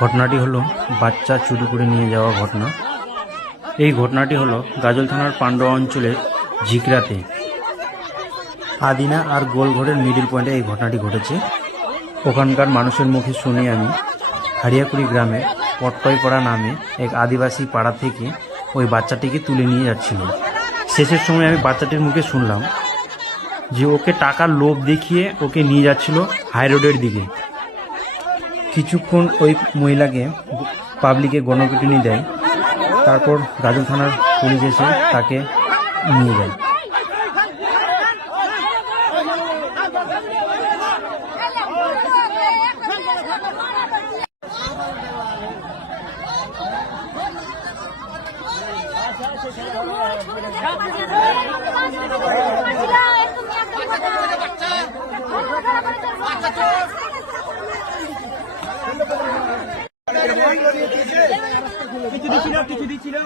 ঘটনাটি হলো বাচ্চা চুরি করে নিয়ে যাওয়া ঘটনা। এই ঘটনাটি হলো গাজল থানার পান্ডুয়া অঞ্চলের ঝিকরাতে আদিনা আর গোলঘরের মিডিল পয়েন্টে এই ঘটনাটি ঘটেছে। ওখানকার মানুষের মুখে শুনে আমি হারিয়াকুড়ি গ্রামের পট্টইপাড়া নামে এক আদিবাসী পাড়া থেকে ওই বাচ্চাটিকে তুলে নিয়ে যাচ্ছিল। শেষের সময় আমি বাচ্চাটির মুখে শুনলাম যে ওকে টাকার লোভ দেখিয়ে ওকে নিয়ে যাচ্ছিল হাই রোডের দিকে। কিছুক্ষণ ওই মহিলাকে পাবলিকে গণপিটুনি দেয়, তারপর গাজল থানার পুলিশ এসে তাকে নিয়ে যায়। কিছু দিচ্ছিল